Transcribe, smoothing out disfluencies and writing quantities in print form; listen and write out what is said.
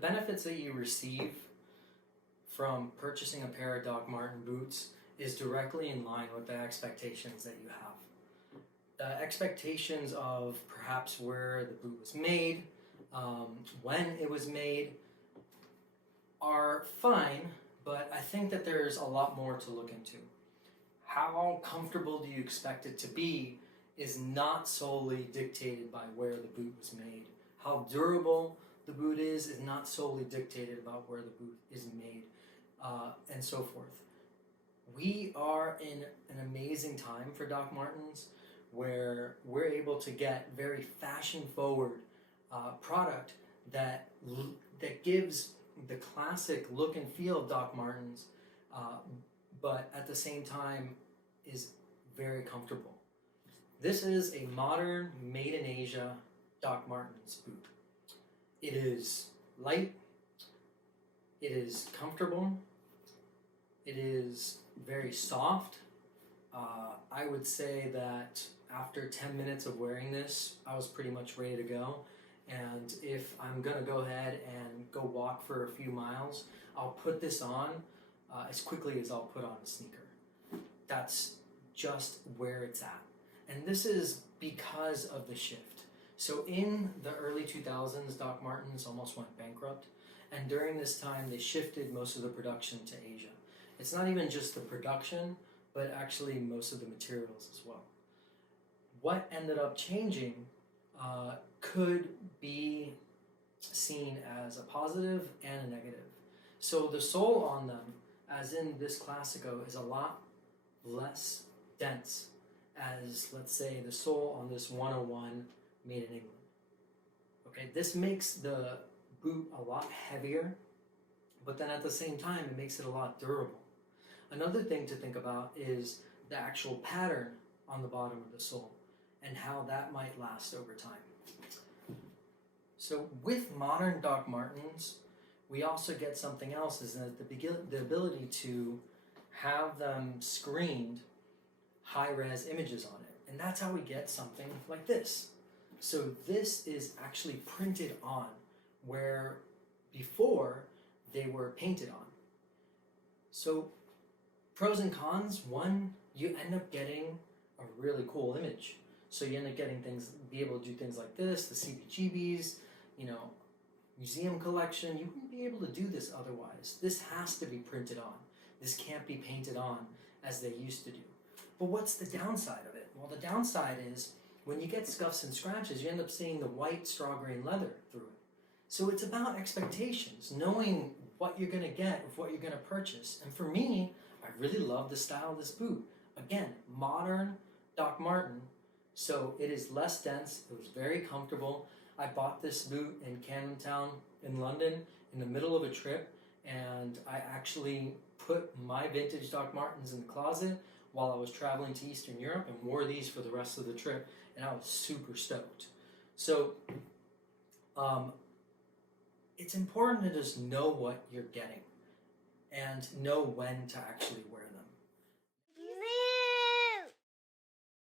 benefits that you receive from purchasing a pair of Doc Marten boots is directly in line with the expectations that you have. The expectations of perhaps where the boot was made, when it was made, are fine, but I think that there's a lot more to look into. How comfortable do you expect it to be is not solely dictated by where the boot was made. How durable the boot is not solely dictated about where the boot is made, and so forth. We are in an amazing time for Doc Martens where we're able to get very fashion-forward product that gives the classic look and feel of Doc Martens, but at the same time is very comfortable. This is a modern, made in Asia Doc Martens boot. It is light, it is comfortable, it is very soft. I would say that after 10 minutes of wearing this, I was pretty much ready to go. And if I'm gonna go ahead and go walk for a few miles, I'll put this on as quickly as I'll put on a sneaker. That's just where it's at. And this is because of the shift. So in the early 2000s, Doc Martens almost went bankrupt. And during this time, they shifted most of the production to Asia. It's not even just the production, but actually most of the materials as well. What ended up changing could be seen as a positive and a negative. So the sole on them, as in this Classico, is a lot less dense as, let's say, the sole on this 101 made in England. Okay, this makes the boot a lot heavier, but then at the same time, it makes it a lot durable. Another thing to think about is the actual pattern on the bottom of the sole and how that might last over time. So with modern Doc Martens, we also get something else, is that the ability to have them screened high-res images on it. And that's how we get something like this. So this is actually printed on, where before they were painted on. So pros and cons: one, you end up getting a really cool image. So you end up getting things, be able to do things like this, the CBGBs, you know, museum collection. You wouldn't be able to do this otherwise. This has to be printed on. This can't be painted on as they used to do. But what's the downside of it? Well, the downside is when you get scuffs and scratches, you end up seeing the white straw grain leather through it. So it's about expectations, knowing what you're going to get with what you're going to purchase. And for me, I really love the style of this boot. Again, modern Doc Marten. So it is less dense. It was very comfortable. I bought this boot in Camden Town in London in the middle of a trip, and I actually put my vintage Doc Martens in the closet while I was traveling to Eastern Europe and wore these for the rest of the trip, and I was super stoked. So it's important to just know what you're getting and know when to actually wear